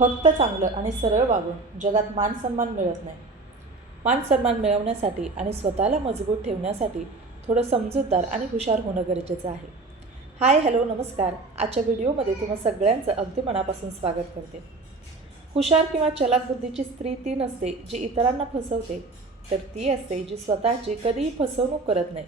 फक्त चांगलं आणि सरळ वागून जगात मानसन्मान मिळत नाही. मानसन्मान मिळवण्यासाठी आणि स्वतःला मजबूत ठेवण्यासाठी थोडं समजूतदार आणि हुशार होणं गरजेचं आहे. हाय, हॅलो, नमस्कार. आजच्या व्हिडिओमध्ये तुम्हा सगळ्यांचं अगदी मनापासून स्वागत करते. हुशार किंवा चलाक बुद्धीची स्त्री ती नसते जी इतरांना फसवते, तर ती असते जी स्वतःची कधीही फसवणूक करत नाही.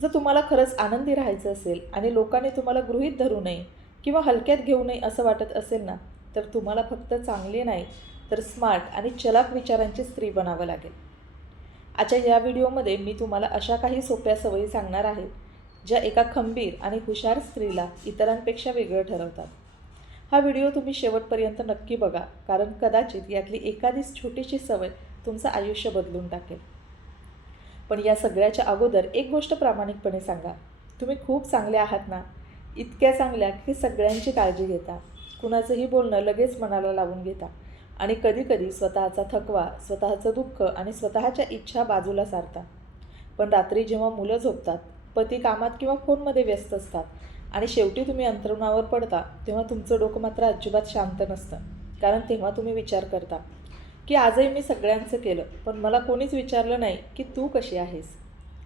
जर तुम्हाला खरंच आनंदी राहायचं असेल आणि लोकांनी तुम्हाला गृहीत धरू नये किंवा हलक्यात घेऊ नये असं वाटत असेल ना, तर तुम्हाला फक्त चांगली नाही तर स्मार्ट आणि चलाक विचारांची स्त्री बनावं लागेल. आजच्या या व्हिडिओमध्ये मी तुम्हाला अशा काही सोप्या सवयी सांगणार आहे ज्या एका खंबीर आणि हुशार स्त्रीला इतरांपेक्षा वेगळं ठरवतात. हा व्हिडिओ तुम्ही शेवटपर्यंत नक्की बघा, कारण कदाचित यातली एखादी छोटीशी सवय तुमचं आयुष्य बदलून टाकेल. पण या सगळ्याच्या अगोदर एक गोष्ट प्रामाणिकपणे सांगा, तुम्ही खूप चांगले आहात ना? इतक्या चांगल्या की सगळ्यांची काळजी घेता, कुणाचंही बोलणं लगेच मनाला लावून घेता आणि कधीकधी स्वतःचा थकवा, स्वतःचं दुःख आणि स्वतःच्या इच्छा बाजूला सारता. पण रात्री जेव्हा मुलं झोपतात, पती कामात किंवा फोनमध्ये व्यस्त असतात आणि शेवटी तुम्ही अंथरुणावर पडता, तेव्हा तुमचं डोकं मात्र अजिबात शांत नसतं. कारण तेव्हा तुम्ही विचार करता की आजही मी सगळ्यांचं केलं, पण मला कोणीच विचारलं नाही की तू कशी आहेस.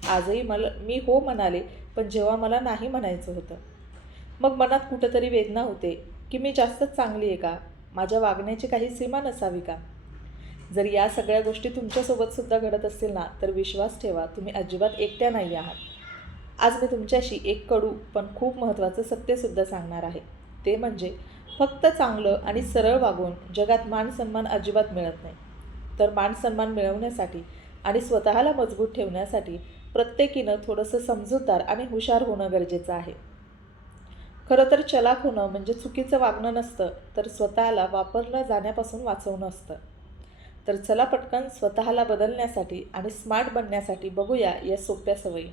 आजही मी हो म्हणाले, पण जेव्हा मला नाही म्हणायचं होतं. मग मनात कुठंतरी वेदना होते की मी जास्तच चांगली आहे का? माझ्या वागण्याची काही सीमा नसावी का? जर या सगळ्या गोष्टी तुमच्यासोबतसुद्धा घडत असतील ना, तर विश्वास ठेवा, तुम्ही अजिबात एकट्या नाही आहात. आज मी तुमच्याशी एक कडू पण खूप महत्त्वाचं सत्यसुद्धा सांगणार आहे. ते म्हणजे फक्त चांगलं आणि सरळ वागून जगात मानसन्मान अजिबात मिळत नाही. तर मानसन्मान मिळवण्यासाठी आणि स्वतःला मजबूत ठेवण्यासाठी प्रत्येकीनं थोडंसं समजूतदार आणि हुशार होणं गरजेचं आहे. खरं तर चलाक होणं म्हणजे चुकीचं वागणं नसतं, तर स्वतःला वापरलं जाण्यापासून वाचवणं असतं. तर चला पटकन स्वतःला बदलण्यासाठी आणि स्मार्ट बनण्यासाठी बघूया या सोप्या सवयी.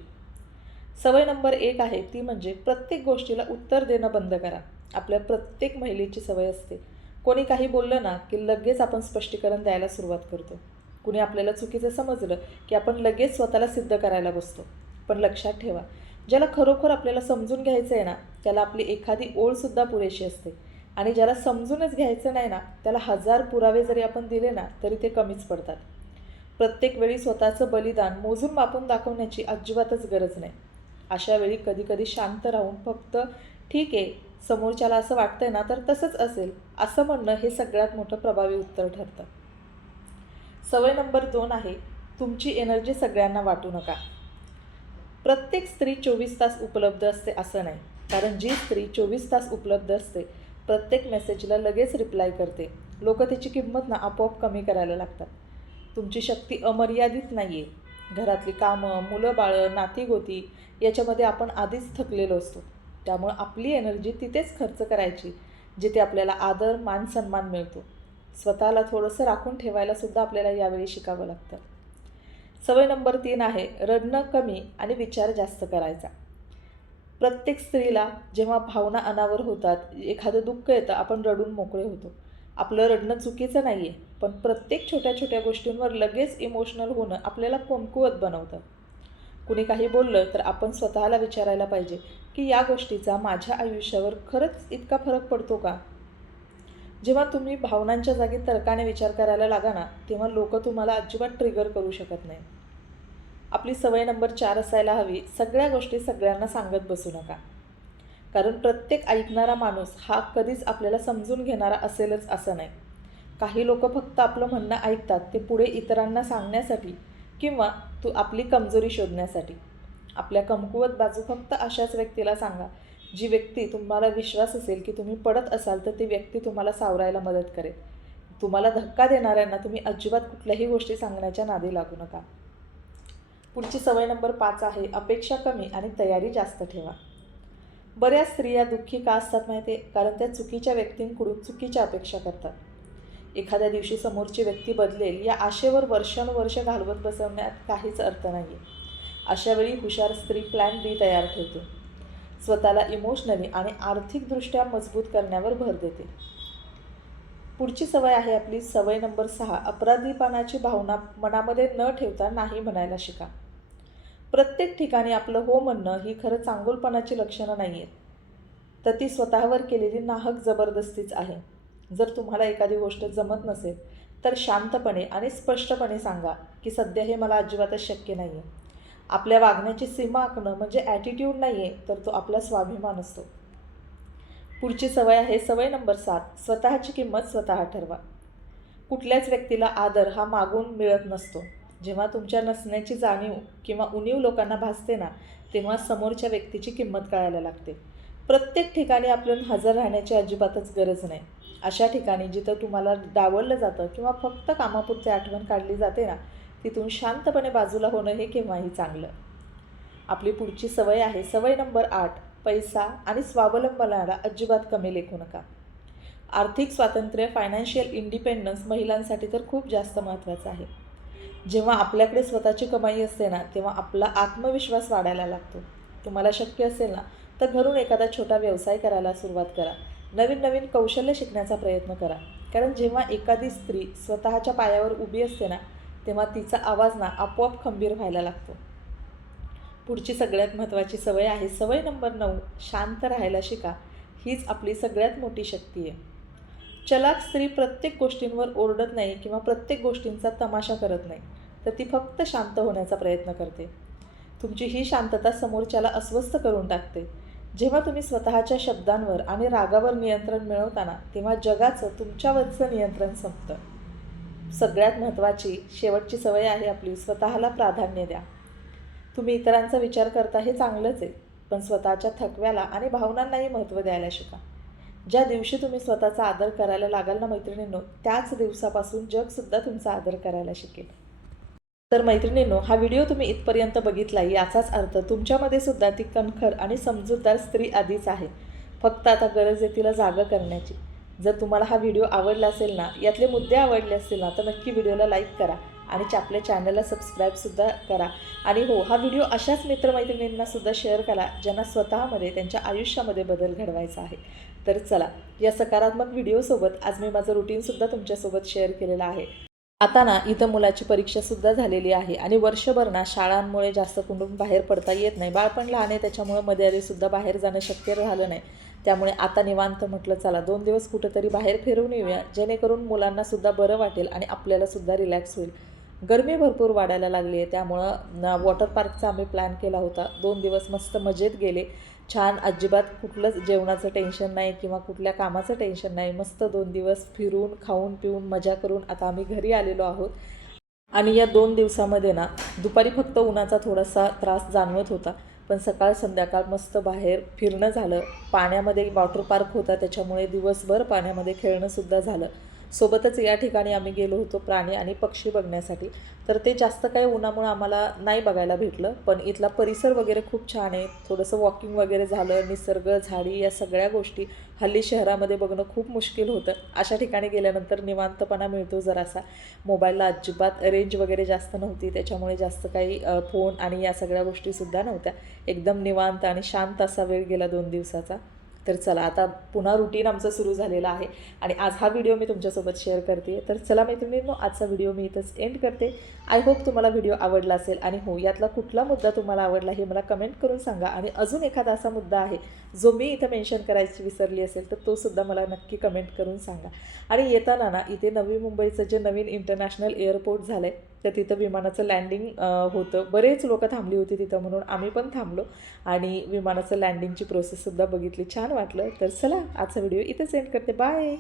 सवय नंबर 1 आहे ती म्हणजे प्रत्येक गोष्टीला उत्तर देणं बंद करा. आपल्या प्रत्येक महिलेची सवय असते. कोणी काही बोललं ना की लगेच आपण स्पष्टीकरण द्यायला सुरुवात करतो. कुणी आपल्याला चुकीचं समजलं की आपण लगेच स्वतःला सिद्ध करायला बसतो. पण लक्षात ठेवा, ज्याला खरोखर आपल्याला समजून घ्यायचं आहे ना, त्याला आपली एखादी ओळसुद्धा पुरेशी असते. आणि ज्याला समजूनच घ्यायचं नाही ना, त्याला 1000 पुरावे जरी आपण दिले ना, तरी ते कमीच पडतात. प्रत्येक वेळी स्वतःचं बलिदान मोजून मापून दाखवण्याची अजिबातच गरज नाही. अशा वेळी कधीकधी शांत राहून फक्त ठीक आहे, समोरच्याला असं वाटतंय ना, तर तसंच असेल असं म्हणणं हे सगळ्यात मोठं प्रभावी उत्तर ठरतं. सवय नंबर 2 आहे, तुमची एनर्जी सगळ्यांना वाटू नका. प्रत्येक स्त्री 24 तास उपलब्ध असते असं नाही. कारण जी स्त्री 24 तास उपलब्ध असते, प्रत्येक मेसेजला लगेच रिप्लाय करते, लोक तिची किंमत ना आपोआप कमी करायला लागतात. तुमची शक्ती अमर्यादित नाही आहे. घरातली कामं, मुलं बाळं, नातीगोती याच्यामध्ये आपण आधीच थकलेलो असतो. त्यामुळं आपली एनर्जी तिथेच खर्च करायची जिथे आपल्याला आदर, मान, सन्मान मिळतो. स्वतःला थोडंसं राखून ठेवायलासुद्धा आपल्याला यावेळी शिकावं लागतं. सवय नंबर 3 आहे, रडणं कमी आणि विचार जास्त करायचा. प्रत्येक स्त्रीला जेव्हा भावना अनावर होतात, एखादं दुःख येतं, आपण रडून मोकळे होतो. आपलं रडणं चुकीचं नाही आहे, पण प्रत्येक छोट्या छोट्या गोष्टींवर लगेच इमोशनल होणं आपल्याला कमकुवत बनवतं. कुणी काही बोललं तर आपण स्वतःला विचारायला पाहिजे की या गोष्टीचा माझ्या आयुष्यावर खरंच इतका फरक पडतो का? जेव्हा तुम्ही भावनांच्या जागी तर्काने विचार करायला लागा ना, तेव्हा लोक तुम्हाला अजिबात ट्रिगर करू शकत नाही. आपली सवय नंबर 4 असायला हवी, सगळ्या गोष्टी सगळ्यांना सांगत बसू नका. कारण प्रत्येक ऐकणारा माणूस हा कधीच आपल्याला समजून घेणारा असेलच असं नाही. काही लोक फक्त आपलं म्हणणं ऐकतात, ते पुढे इतरांना सांगण्यासाठी किंवा आपली कमजोरी शोधण्यासाठी. आपल्या कमकुवत बाजू फक्त अशाच व्यक्तीला सांगा, जी व्यक्ती तुम्हाला विश्वास असेल की तुम्ही पडत असाल तर ती व्यक्ती तुम्हाला सावरायला मदत करेल. तुम्हाला धक्का देणाऱ्यांना तुम्ही अजिबात कुठल्याही गोष्टी सांगण्याच्या नादी लागू नका. पुढची सवय नंबर 5 आहे, अपेक्षा कमी आणि तयारी जास्त ठेवा. बऱ्याच स्त्रिया दुःखी का असतात माहिती आहे? कारण त्या चुकीच्या व्यक्तींकडून चुकीच्या अपेक्षा करतात. एखाद्या दिवशी समोरची व्यक्ती बदलेल या आशेवर वर्षानुवर्ष घालवत बसवण्यात काहीच अर्थ नाही आहे. अशावेळी हुशार स्त्री प्लॅन बी तयार ठेवते. स्वतःला इमोशनली आणि आर्थिकदृष्ट्या मजबूत करण्यावर भर देते. पुढची सवय आहे आपली सवय नंबर 6, अपराधीपणाची भावना मनामध्ये न ठेवता नाही म्हणायला शिका. प्रत्येक ठिकाणी आपलं हो म्हणणं ही खरं चांगुलपणाची लक्षणं नाही आहेत, तर ती स्वतःवर केलेली नाहक जबरदस्तीच आहे. जर तुम्हाला एखादी गोष्ट जमत नसेल तर शांतपणे आणि स्पष्टपणे सांगा की सध्या हे मला अजिबातच शक्य नाही आहे. आपल्या वागण्याची सीमा आखणं म्हणजे ॲटिट्यूड नाही आहे, तर तो आपला स्वाभिमान असतो. पुढची सवय आहे सवय नंबर 7, स्वतःची किंमत स्वतः ठरवा. कुठल्याच व्यक्तीला आदर हा मागून मिळत नसतो. जेव्हा तुमच्या नसण्याची जाणीव किंवा उणीव लोकांना भासते ना, तेव्हा समोरच्या व्यक्तीची किंमत कळायला लागते. प्रत्येक ठिकाणी आपल्याला हजर राहण्याची अजिबातच गरज नाही. अशा ठिकाणी जिथं तुम्हाला डावललं जातं किंवा फक्त कामापुरती आठवण काढली जाते ना, तिथून शांतपणे बाजूला होणं हे केव्हाही चांगलं. आपली पुढची सवय आहे सवय नंबर 8, पैसा आणि स्वावलंबनाला अजिबात कमी लेखू नका. आर्थिक स्वातंत्र्य, फायनान्शियल इंडिपेंडन्स महिलांसाठी तर खूप जास्त महत्त्वाचं आहे. जेव्हा आपल्याकडे स्वतःची कमाई असते ना, तेव्हा आपला आत्मविश्वास वाढायला लागतो. तुम्हाला शक्य असेल ना, तर घरून एखादा छोटा व्यवसाय करायला सुरुवात करा. नवीन नवीन कौशल्य शिकण्याचा प्रयत्न करा. कारण जेव्हा एखादी स्त्री स्वतःच्या पायावर उभी असते ना, तेव्हा तिचा आवाज ना आपोआप खंबीर व्हायला लागतो. पुढची सगळ्यात महत्त्वाची सवय आहे सवय नंबर 9, शांत राहायला शिका. हीच आपली सगळ्यात मोठी शक्ती आहे. चलाक स्त्री प्रत्येक गोष्टींवर ओरडत नाही किंवा प्रत्येक गोष्टींचा तमाशा करत नाही, तर ती फक्त शांत होण्याचा प्रयत्न करते. तुमची ही शांतता समोरच्याला अस्वस्थ करून टाकते. जेव्हा तुम्ही स्वतःच्या शब्दांवर आणि रागावर नियंत्रण मिळवताना, तेव्हा जगाचं तुमच्यावरचं नियंत्रण संपतं. सगळ्यात महत्त्वाची शेवटची सवय आहे आपली स्वतःला प्राधान्य द्या. तुम्ही इतरांचा विचार करता हे चांगलंच आहे, पण स्वतःच्या थकव्याला आणि भावनांनाही महत्त्व द्यायला शिका. ज्या दिवशी तुम्ही स्वतःचा आदर करायला लागाल ना मैत्रिणींनो, त्याच दिवसापासून जगसुद्धा तुमचा आदर करायला शिकेल. तर मैत्रिणींनो, हा व्हिडिओ तुम्ही इथपर्यंत बघितला याचाच अर्थ तुमच्यामध्ये सुद्धा ती कणखर आणि समजूतदार स्त्री आधीच आहे. फक्त आता गरज आहे तिला जागं करण्याची. जर तुम्हाला हा व्हिडिओ आवडला असेल ना, यातले मुद्दे आवडले असतील ना, तर नक्की व्हिडिओला लाईक करा आणि आपल्या चॅनलला सबस्क्राईबसुद्धा करा. आणि हो, हा व्हिडिओ अशाच मित्रमैत्रिणींनासुद्धा शेअर करा ज्यांना स्वतःमध्ये त्यांच्या आयुष्यामध्ये बदल घडवायचा आहे. तर चला, या सकारात्मक व्हिडिओसोबत आज मी माझं रुटीनसुद्धा तुमच्यासोबत शेअर केलेलं आहे. आता ना इथं मुलाची परीक्षासुद्धा झालेली आहे आणि वर्षभर ना शाळांमुळे जास्त कुठून बाहेर पडता येत नाही. बाळपण लहान आहे, त्याच्यामुळं मध्ये बाहेर जाणं शक्य झालं नाही. त्यामुळे आता निवांत म्हटलं चला 2 दिवस कुठंतरी बाहेर फिरून येऊया, जेणेकरून मुलांनासुद्धा बरं वाटेल आणि आपल्यालासुद्धा रिलॅक्स होईल. गरमी भरपूर वाढायला लागली आहे, त्यामुळं वॉटर पार्कचा आम्ही प्लॅन केला होता. 2 दिवस मस्त मजेत गेले. छान, अजिबात कुठलंच जेवणाचं टेन्शन नाही किंवा कुठल्या कामाचं टेन्शन नाही. मस्त 2 दिवस फिरून, खाऊन, पिऊन, मजा करून आता आम्ही घरी आलेलो आहोत. आणि या 2 दिवसामध्ये ना दुपारी फक्त उन्हाचा थोडासा त्रास जाणवत होता, पण सकाळ संध्याकाळ मस्त बाहेर फिरणं झालं. पाण्यामध्ये वॉटर पार्क होता, त्याच्यामुळे दिवसभर पाण्यामध्ये खेळणंसुद्धा झालं. सोबतच या ठिकाणी आम्ही गेलो होतो प्राणी आणि पक्षी बघण्यासाठी. तर ते जास्त काही उन्हामुळं आम्हाला नाही बघायला भेटलं, पण इथला परिसर वगैरे खूप छान आहे. थोडंसं वॉकिंग वगैरे झालं, निसर्ग, झाडी या सगळ्या गोष्टी हल्ली शहरामध्ये बघणं खूप मुश्किल होतं. अशा ठिकाणी गेल्यानंतर निवांतपणा मिळतो जरासा. मोबाईलला अजिबात रेंज वगैरे जास्त नव्हती, त्याच्यामुळे जास्त काही फोन आणि या सगळ्या गोष्टीसुद्धा नव्हत्या. एकदम निवांत आणि शांत असा वेळ गेला 2 दिवसाचा. तर चला, आता पुन्हा रुटीन आमचं सुरू झालेलं आहे आणि आज हा व्हिडिओ मी तुमच्यासोबत शेअर करते. तर चला मैत्रिणींनो, आजचा व्हिडिओ मी इथंच एंड करते. आय होप तुम्हाला व्हिडिओ आवडला असेल आणि हो, यातला कुठला मुद्दा तुम्हाला आवडला हे मला कमेंट करून सांगा. आणि अजून एखादा असा मुद्दा आहे जो मी इथं मेन्शन करायची विसरली असेल, तर तोसुद्धा मला नक्की कमेंट करून सांगा. आणि येताना ना इथे नवी मुंबईचं जे नवीन इंटरनॅशनल एअरपोर्ट झालं आहे, तर तिथं विमानाचं लँडिंग होतं. बरेच लोकं थांबली होती तिथं, म्हणून आम्ही पण थांबलो आणि विमानाचं लँडिंगची प्रोसेससुद्धा बघितली. छान वाटलं. तर चला, आजचा व्हिडिओ इथेच एंड करते. बाय.